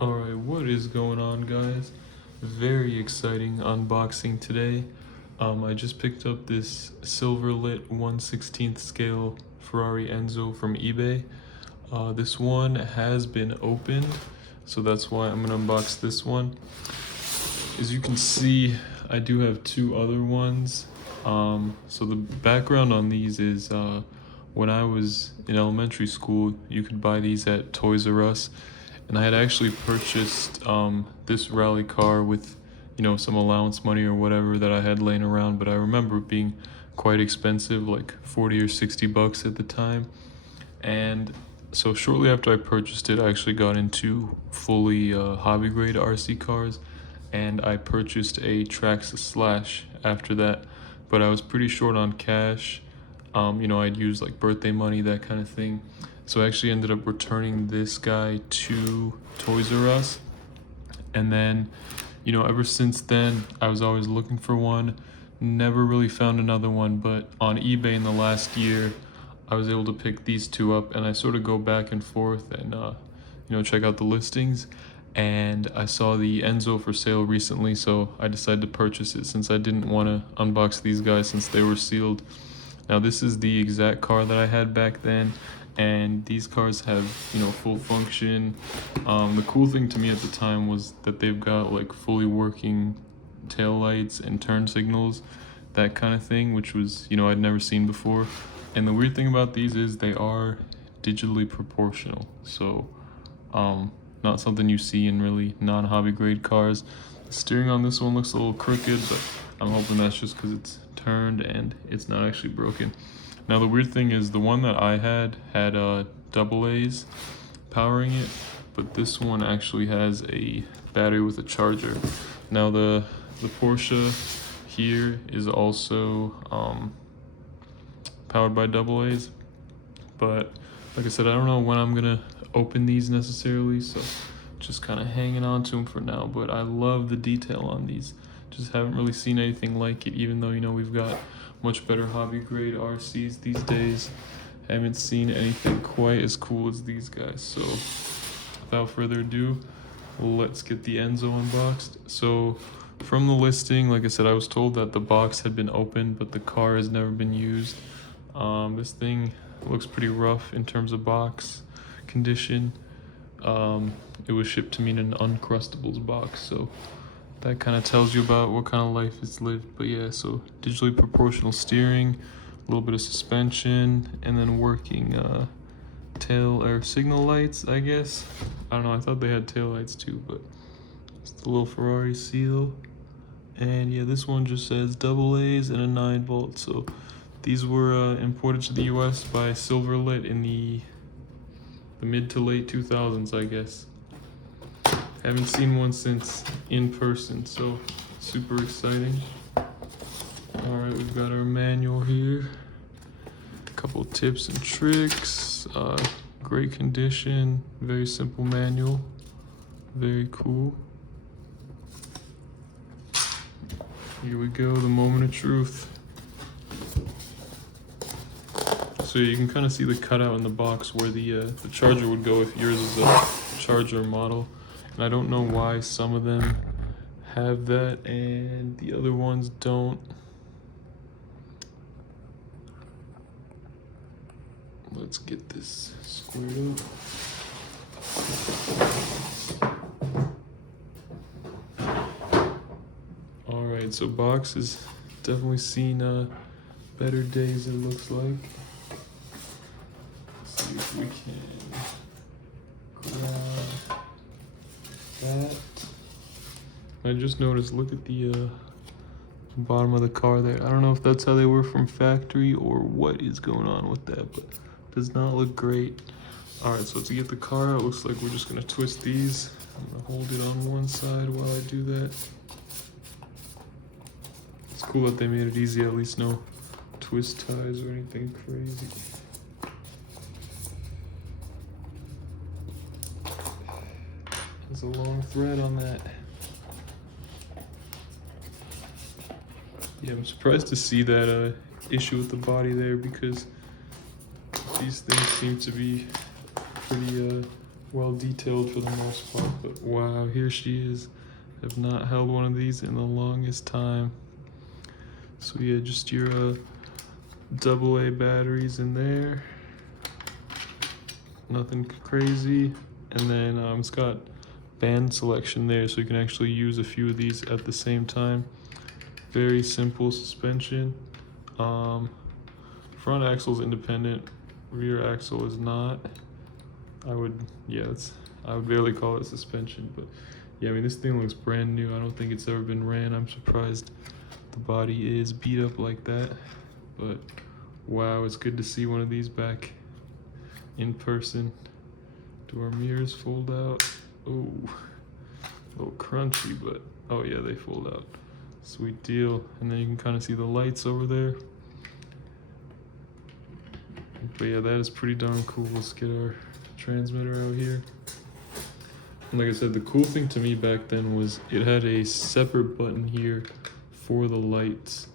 Alright, what is going on, guys? Very exciting unboxing today. I just picked up this Silverlit 1/16 scale Ferrari Enzo from eBay. This one has been opened, so that's why I'm gonna unbox this one. As you can see, I do have two other ones. So the background on these is when I was in elementary school, you could buy these at Toys R Us. And I had actually purchased this rally car with, some allowance money or whatever that I had laying around, but I remember it being quite expensive, like 40 or 60 bucks at the time. And so shortly after I purchased it, I actually got into fully hobby grade RC cars, and I purchased a Traxxas Slash after that, but I was pretty short on cash. I'd use like birthday money, that kind of thing. So I actually ended up returning this guy to Toys R Us. And then, ever since then, I was always looking for one. Never really found another one, but on eBay in the last year, I was able to pick these two up, and I sort of go back and forth and, check out the listings. And I saw the Enzo for sale recently, so I decided to purchase it since I didn't want to unbox these guys since they were sealed. Now this is the exact car that I had back then, and these cars have, full function. The cool thing to me at the time was that they've got like fully working tail lights and turn signals, that kind of thing, which was, I'd never seen before. And the weird thing about these is they are digitally proportional, so not something you see in really non-hobby grade cars. The steering on this one looks a little crooked, but I'm hoping that's just because it's turned and it's not actually broken. Now the weird thing is the one that I had double A's powering it, but this one actually has a battery with a charger. Now the Porsche here is also powered by double A's, but like I said, I don't know when I'm gonna open these necessarily, so just kind of hanging on to them for now. But I love the detail on these. Just haven't really seen anything like it, even though we've got much better hobby grade RCs these days. Haven't seen anything quite as cool as these guys. So without further ado, let's get the Enzo unboxed. So from the listing, like I said, I was told that the box had been opened, but the car has never been used. This thing looks pretty rough in terms of box condition. It was shipped to me in an Uncrustables box, so that kind of tells you about what kind of life it's lived. But yeah, so digitally proportional steering, a little bit of suspension, and then working tail or signal lights, I guess. I don't know, I thought they had tail lights too, but it's the little Ferrari seal. And yeah, this one just says double A's and a 9-volt. So these were imported to the US by Silverlit in the mid to late 2000s, I guess. Haven't seen one since in person, so super exciting. Alright, we've got our manual here. A couple tips and tricks. Great condition, very simple manual. Very cool. Here we go, the moment of truth. So you can kind of see the cutout in the box where the charger would go if yours is a charger model. And I don't know why some of them have that and the other ones don't. Let's get this squared up. Alright, so box has definitely seen better days, it looks like. Let's see if we can grab that. I just noticed, look at the bottom of the car there. I don't know if that's how they were from factory or what is going on with that, but it does not look great. Alright, so to get the car out, looks like we're just gonna twist these. I'm gonna hold it on one side while I do that. It's cool that they made it easy, at least no twist ties or anything crazy. There's a long thread on that. Yeah, I'm surprised to see that issue with the body there, because these things seem to be pretty well detailed for the most part, but wow, here she is. Have not held one of these in the longest time. So yeah, just your AA batteries in there. Nothing crazy. And then it's got band selection there, so you can actually use a few of these at the same time. Very simple suspension. Front axle is independent, rear axle is not. I would barely call it suspension, but yeah, I mean, this thing looks brand new. I don't think it's ever been ran. I'm surprised the body is beat up like that, but wow, it's good to see one of these back in person. Do our mirrors fold out? Oh, a little crunchy, but oh yeah, they fold out. Sweet deal. And then you can kind of see the lights over there. But yeah, that is pretty darn cool. Let's get our transmitter out here. And like I said, the cool thing to me back then was it had a separate button here for the lights.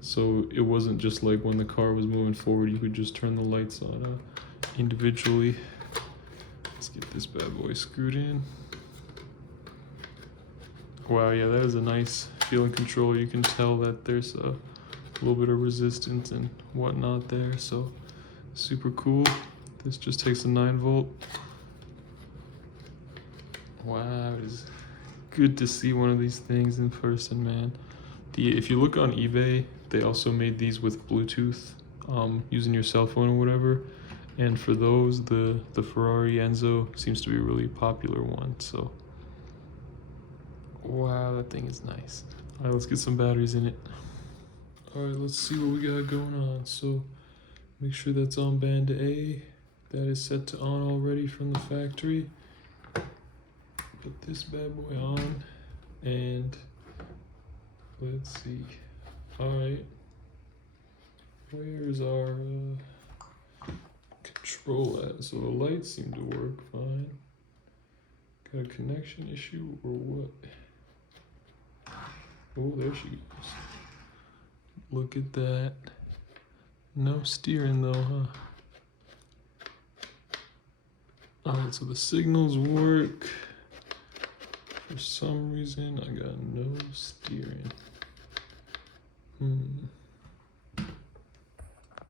So it wasn't just like when the car was moving forward, you could just turn the lights on individually. Let's get this bad boy screwed in. Wow, yeah, that is a nice feeling control. You can tell that there's a little bit of resistance and whatnot there, so super cool. This just takes a 9-volt. Wow, it is good to see one of these things in person, man. If you look on eBay, they also made these with Bluetooth, using your cell phone or whatever. And for those, the Ferrari Enzo seems to be a really popular one, so. Wow, that thing is nice. All right, let's get some batteries in it. All right, let's see what we got going on. So make sure that's on band A. That is set to on already from the factory. Put this bad boy on, and let's see. All right, where's our control at? So the lights seem to work fine. Got a connection issue or what? Oh, there she goes. Look at that. No steering though, huh? Alright, so the signals work. For some reason, I got no steering.